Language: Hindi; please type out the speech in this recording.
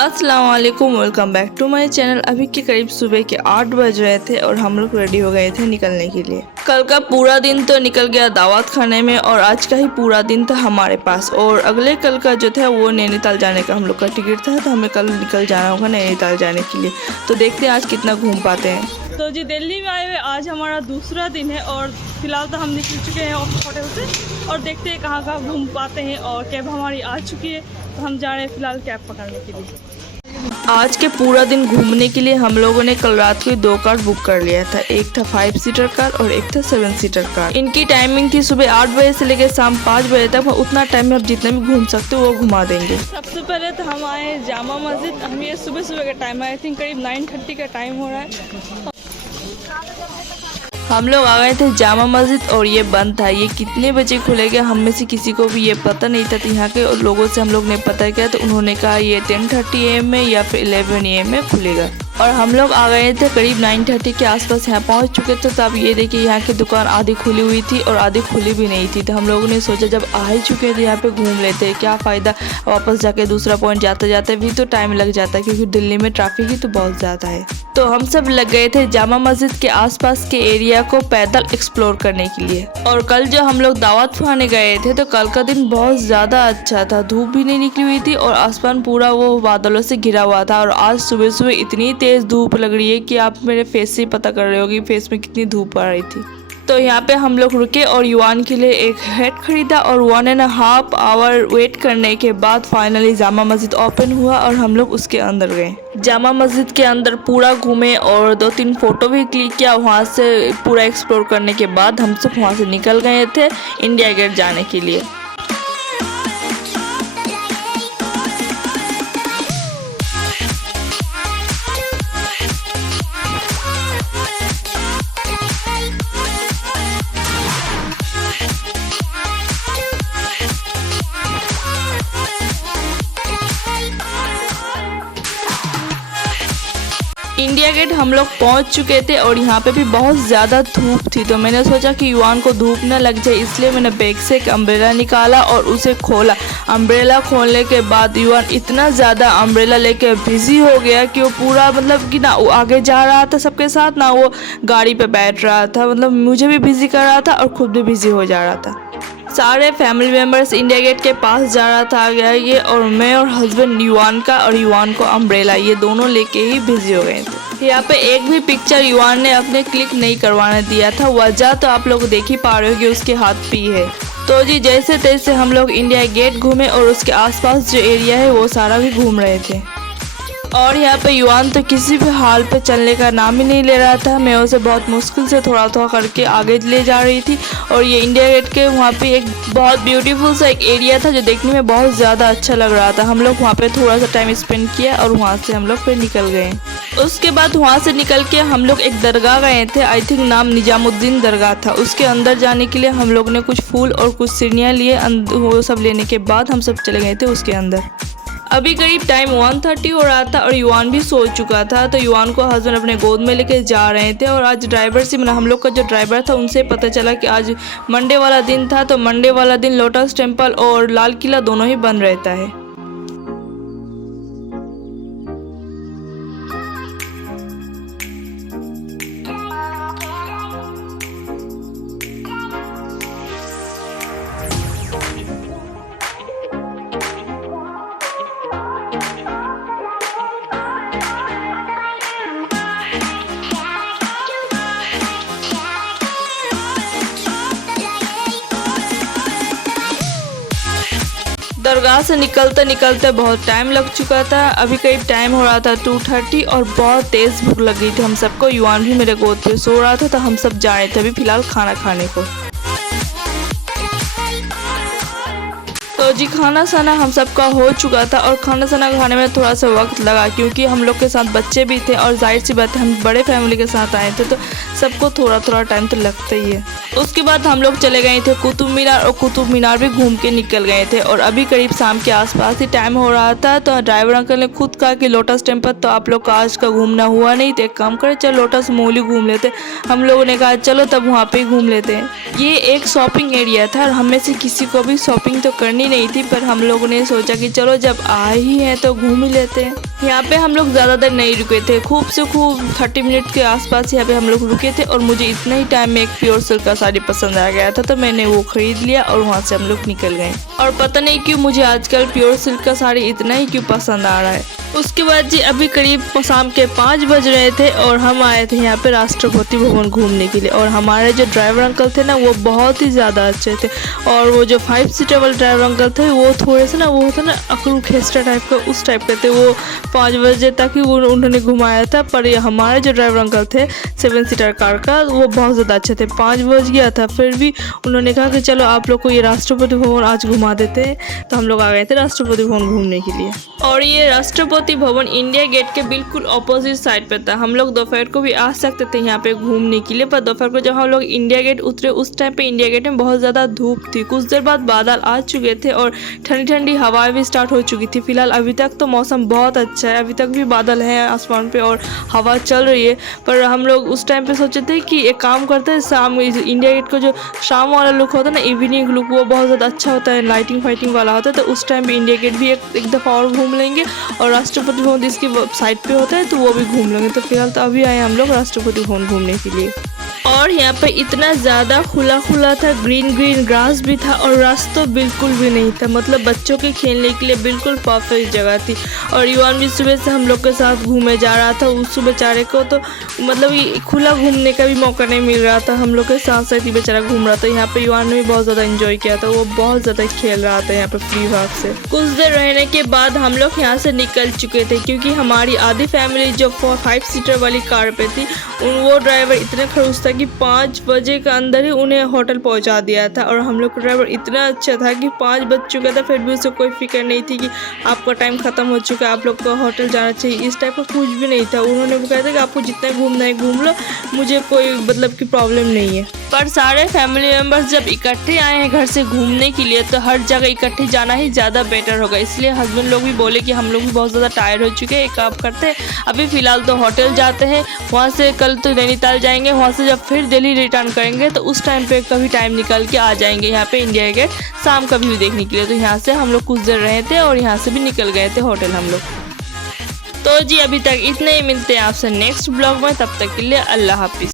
अस्सलाम वालेकुम, welcome back to my channel. अभी के करीब सुबह के 8 बज रहे थे और हम लोग रेडी हो गए थे निकलने के लिए। कल का पूरा दिन तो निकल गया दावत खाने में और आज का ही पूरा दिन था हमारे पास। और अगले कल का जो था वो नैनीताल जाने का हम लोग का टिकट था, तो हमें कल निकल जाना होगा नैनीताल जाने के लिए। तो देखते हैं आज कितना घूम पाते हैं। तो जी दिल्ली में आए हुए आज हमारा दूसरा दिन है और फिलहाल तो हम निकल चुके हैं ऑफिस होटल से और देखते हैं कहाँ कहाँ घूम पाते हैं। और कैब हमारी आ चुकी है तो हम जा रहे हैं फिलहाल कैब पकड़ने के लिए। आज के पूरा दिन घूमने के लिए हम लोगों ने कल रात को 2 कार बुक कर लिया था। एक था 5 सीटर कार और एक था 7 सीटर कार। इनकी टाइमिंग थी सुबह 8 बजे से लेकर शाम 5 बजे तक। उतना टाइम में आप जितने भी घूम सकते हो वो घुमा देंगे। सबसे पहले तो हम आए जामा मस्जिद। हम ये सुबह सुबह का टाइम है, आई थिंक करीब 9:30 का टाइम हो रहा है। हम लोग आ गए थे जामा मस्जिद और ये बंद था। ये कितने बजे खुलेगा हम में से किसी को भी ये पता नहीं था। यहाँ के लोगों से हम लोग ने पता किया तो उन्होंने कहा ये 10:30 AM में या फिर 11 AM में खुलेगा। और हम लोग आ गए थे करीब 9:30 के आसपास यहाँ पहुँच चुके थे। तो अब ये देखिए यहाँ की दुकान आधी खुली हुई थी और आधी खुली भी नहीं थी। तो हम लोगों ने सोचा जब आ ही चुके थे यहाँ पे घूम लेते हैं, क्या फ़ायदा वापस जाके दूसरा पॉइंट जाते जाते भी तो टाइम लग जाता है, क्योंकि दिल्ली में ट्रैफिक ही तो बहुत ज़्यादा है। तो हम सब लग गए थे जामा मस्जिद के आसपास के एरिया को पैदल एक्सप्लोर करने के लिए। और कल जो हम लोग दावत खाने गए थे तो कल का दिन बहुत ज़्यादा अच्छा था। धूप भी नहीं निकली हुई थी और आसमान पूरा वो बादलों से घिरा हुआ था। और आज सुबह सुबह इतनी तेज़ धूप लग रही है कि आप मेरे फेस से ही पता कर रहे हो कि फेस में कितनी धूप आ रही थी। तो यहाँ पे हम लोग रुके और युवान के लिए एक हेड खरीदा और 1.5 आवर वेट करने के बाद फाइनली जामा मस्जिद ओपन हुआ और हम लोग उसके अंदर गए। जामा मस्जिद के अंदर पूरा घूमे और 2-3 फोटो भी क्लिक किया। वहाँ से पूरा एक्सप्लोर करने के बाद हम सब वहाँ से निकल गए थे इंडिया गेट जाने के लिए। इंडिया गेट हम लोग पहुंच चुके थे और यहाँ पे भी बहुत ज़्यादा धूप थी। तो मैंने सोचा कि युवान को धूप न लग जाए, इसलिए मैंने बैग से एक अम्ब्रेला निकाला और उसे खोला। अम्ब्रेला खोलने के बाद युवान इतना ज़्यादा अम्ब्रेला लेके बिजी हो गया कि वो पूरा मतलब कि ना वो आगे जा रहा था सबके साथ, ना वो गाड़ी पे बैठ रहा था। मतलब मुझे भी बिजी कर रहा था और खुद भी बिजी हो जा रहा था। सारे फैमिली मेम्बर्स इंडिया गेट के पास जा रहा था आगे ये, और मैं और हस्बैंड युवान का और युवान को अम्ब्रेला ये दोनों लेके ही बिजी हो गए थे। यहाँ पे एक भी पिक्चर युवान ने अपने क्लिक नहीं करवाने दिया था। वजह तो आप लोग देख ही पा रहे हो कि उसके हाथ पी है। तो जी जैसे तैसे हम लोग इंडिया गेट घूमे और उसके आसपास जो एरिया है वो सारा भी घूम रहे थे। और यहाँ पे युवान तो किसी भी हाल पे चलने का नाम ही नहीं ले रहा था। मैं उसे बहुत मुश्किल से थोड़ा थोड़ा करके आगे ले जा रही थी। और ये इंडिया गेट के वहाँ पे एक बहुत ब्यूटीफुल सा एक एरिया था जो देखने में बहुत ज़्यादा अच्छा लग रहा था। हम लोग वहाँ पे थोड़ा सा टाइम स्पेंड किया और वहाँ से हम लोग फिर निकल गए। उसके बाद वहाँ से निकल के हम लोग एक दरगाह गए थे, आई थिंक नाम निजामुद्दीन दरगाह था। उसके अंदर जाने के लिए हम लोग ने कुछ फूल और कुछ सीढ़ियाँ लिए। वो सब लेने के बाद हम सब चले गए थे उसके अंदर। अभी करीब टाइम 1:30 हो रहा था और युवान भी सो चुका था। तो युवान को हस्बैंड अपने गोद में लेके जा रहे थे। और आज ड्राइवर से मतलब हम लोग का जो ड्राइवर था उनसे पता चला कि आज मंडे वाला दिन था। तो मंडे वाला दिन लोटस टेम्पल और लाल किला दोनों ही बंद रहता है। दरगाह से निकलते निकलते बहुत टाइम लग चुका था। अभी करीब टाइम हो रहा था 2:30 और बहुत तेज़ भूख लग गई थी हम सबको। युवान भी मेरे गोद पे सो रहा था। तो हम सब जा रहे थे अभी फ़िलहाल खाना खाने को। तो जी खाना साना हम सबका हो चुका था और खाना साना खाने में थोड़ा सा वक्त लगा, क्योंकि हम लोग के साथ बच्चे भी थे और जाहिर सी बात है हम बड़े फैमिली के साथ आए थे तो सबको थोड़ा थोड़ा टाइम तो लगता ही है। उसके बाद हम लोग चले गए थे कुतुब मीनार और कुतुब मीनार भी घूम के निकल गए थे। और अभी करीब शाम के आसपास ही टाइम हो रहा था। तो ड्राइवर अंकल ने खुद कहा कि लोटस टेम्पल तो आप लोग का आज का घूमना हुआ नहीं, तो एक काम करें चलो लोटस मोली घूम लेते। हम लोगों ने कहा चलो तब वहाँ पे घूम लेते हैं। ये एक शॉपिंग एरिया था और हम में से किसी को भी शॉपिंग तो करनी नहीं थी, पर हम लोगों ने सोचा कि चलो जब आ ही हैं तो घूम ही लेते हैं। यहाँ पे हम लोग ज़्यादा देर नहीं रुके थे, खूब से खूब 30 मिनट के आसपास यहाँ पे हम लोग रुके थे और मुझे इतना ही टाइम में एक प्योर सिल्क का साड़ी पसंद आ गया था तो मैंने वो खरीद लिया और वहाँ से हम लोग निकल गए। और पता नहीं क्यों मुझे आजकल प्योर सिल्क का साड़ी इतना ही क्यों पसंद आ रहा है। उसके बाद जी अभी करीब शाम के 5 बज रहे थे और हम आए थे यहाँ पे राष्ट्रपति भवन घूमने के लिए। और हमारे जो ड्राइवर अंकल थे ना वो बहुत ही ज़्यादा अच्छे थे और वो जो 5 सीटर वाले ड्राइवर अंकल थे वो थोड़े से ना वो होता ना अकड़ू खेसरा टाइप का उस टाइप के थे। वो 5 बजे तक ही वो उन्होंने घुमाया था। पर हमारे जो ड्राइवर अंकल थे 7 सीटर कार का वो बहुत ज़्यादा अच्छे थे। 5 बज गया था फिर भी उन्होंने कहा कि चलो आप लोग को ये राष्ट्रपति भवन आज घुमा देते हैं। तो हम लोग आ गए थे राष्ट्रपति भवन घूमने के लिए। और ये राष्ट्रपति भवन इंडिया गेट के बिल्कुल ऑपोजिट साइड पे था। हम लोग दोपहर को भी आ सकते थे यहाँ पे घूमने के लिए, पर दोपहर को जब हम लोग इंडिया गेट उतरे उस टाइम पे इंडिया गेट में बहुत ज़्यादा धूप थी। कुछ देर बाद बादल आ चुके थे और ठंडी ठंडी हवाएं भी स्टार्ट हो चुकी थी। फिलहाल अभी तक तो मौसम बहुत अच्छा है, अभी तक भी बादल है आसमान पे और हवा चल रही है। पर हम लोग उस टाइम पे सोचे थे कि एक काम करते हैं, शाम इंडिया गेट का जो शाम वाला लुक होता है ना, इवनिंग लुक, वो बहुत ज़्यादा अच्छा होता है, लाइटिंग फाइटिंग वाला होता है। तो उस टाइम पे इंडिया गेट भी एक दफ़ा और घूम लेंगे और राष्ट्रपति भवन इसके साइड पे होता है तो वो भी घूम लेंगे। तो फिलहाल तो अभी आए हम लोग राष्ट्रपति भवन घूमने के लिए। और यहाँ पे इतना ज़्यादा खुला खुला था, ग्रीन ग्रीन ग्रास भी था और रास्ता बिल्कुल भी नहीं था। मतलब बच्चों के खेलने के लिए बिल्कुल परफेक्ट जगह थी। और युवान भी सुबह से हम लोग के साथ घूमे जा रहा था। उस बेचारे को तो मतलब ये खुला घूमने का भी मौका नहीं मिल रहा था, हम लोग के साथ साथ ही बेचारा घूम रहा था। यहाँ पे युवान ने भी बहुत ज़्यादा एंजॉय किया था, वो बहुत ज़्यादा खेल रहा था यहाँ पे फ्री भाग से। कुछ देर रहने के बाद हम लोग यहाँ से निकल चुके थे क्योंकि हमारी आधी फैमिली जो 5 सीटर वाली कार पे थी वो ड्राइवर इतने खड़ूस था कि 5 बजे के अंदर ही उन्हें होटल पहुंचा दिया था। और हम लोग का ड्राइवर इतना अच्छा था कि 5 बज चुका था फिर भी उसे कोई फिक्र नहीं थी कि आपका टाइम ख़त्म हो चुका है, आप लोग को होटल जाना चाहिए, इस टाइप का कुछ भी नहीं था। उन्होंने वो कहा था कि आपको जितना घूमना है घूम लो, मुझे कोई मतलब की प्रॉब्लम नहीं है। पर सारे फैमिली मेम्बर्स जब इकट्ठे आए हैं घर से घूमने के लिए तो हर जगह इकट्ठे जाना ही ज़्यादा बेटर होगा। इसलिए हस्बैंड लोग भी बोले कि हम लोग भी बहुत ज़्यादा टायर्ड हो चुके हैं, एक काम करते हैं अभी फ़िलहाल तो होटल जाते हैं, वहाँ से कल तो नैनीताल जाएंगे, वहाँ से जब फिर दिल्ली रिटर्न करेंगे तो उस टाइम पे कभी टाइम निकाल के आ जाएंगे यहाँ पे इंडिया गेट शाम का व्यू देखने के लिए। तो यहाँ से हम लोग कुछ देर रहे थे और यहाँ से भी निकल गए थे होटल हम लोग। तो जी अभी तक इतने ही, मिलते हैं आपसे नेक्स्ट ब्लॉग में, तब तक के लिए अल्लाह हाफिज़।